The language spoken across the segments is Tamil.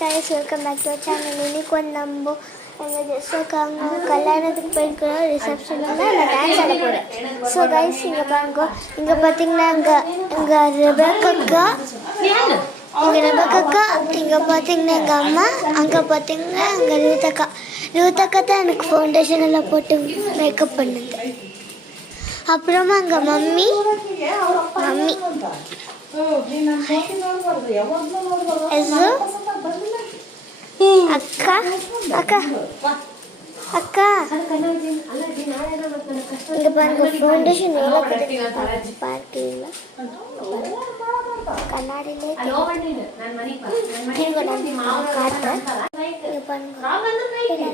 guys, welcome back to our channel. இன்னைக்கு வந்து நம்ம எங்கள் ஜெஸ்ஸக்காங்க கல்யாணத்துக்கு போயிருக்கிற ரிசப்ஷனில் நான் டான்ஸ் ஆட போகிறேன். ஸோ கைஸ் இங்கே பாருங்க, இங்கே பார்த்தீங்கன்னா இங்கே ரெபேக்கா, இங்கே பார்த்தீங்கன்னா எங்கள் அம்மா, அங்கே பார்த்தீங்கன்னா அங்கே ருத்தக்கா தான் எனக்கு ஃபவுண்டேஷன் எல்லாம் போட்டு மேக்கப் பண்ணுங்க. அப்புறமா அங்கே மம்மி அக்கா அக்கா அக்கா இங்க பாருங்க ஃபவுண்டேஷன் எவ்வளோ பார்க்கீங்களா? கண்ணாடியிலே காட்டுறேன். இங்க பாருங்க இங்கே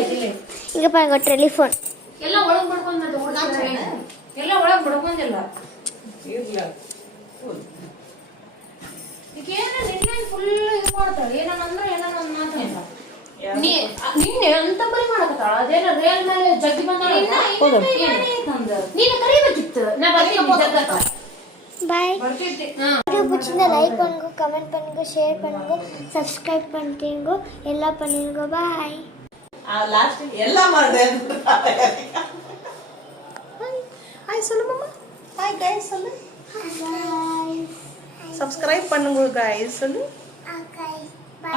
இருக்குது. இங்க பாருங்க ಟೆಲಿಫೋನ್ ಎಲ್ಲ ಒಳಗೆ ಮಾಡ್ಕೊಂಡು ಎಲ್ಲ ಒಳಗೆ ಬಿಡ್ಕೊಂಡಿಲ್ಲ. ಈಗೇನ ನಿನ್ನೆ ಫುಲ್ ಇದು ಮಾಡ್ತಾಳೆ, ಏನಂದ್ರೆ ಏನೊಂದು ಮಾತಾಡ ನಿನ್ನೆ ಅಂತ ಬರಿ ಮಾಡಕತ್ತಾಳ. ಅದೇನ ರಿಯಲ್ ಮೇಲೆ ಜಗ್ಗಿ ಬಂದಾಳ. ನೀನು ಕರಿಬೇಕಿತ್ತು. ನಾ ಬರ್ತೀನಿ. பாய். வீடியோ பிடிச்சிருந்தா லைக் பண்ணுங்க, கமெண்ட் பண்ணுங்க, ஷேர் பண்ணுங்க, சப்ஸ்கிரைப் பண்ணிட்டீங்க, எல்லாம் பண்ணிருங்க. பாய். லாஸ்ட் எல்லாம் மாட்டேன். ஹாய் சொல்லு மாமா. ஹாய் गाइस சொல்லு. ஹாய். சப்ஸ்கிரைப் பண்ணுங்க गाइस சொல்லு. ஓகே. பை.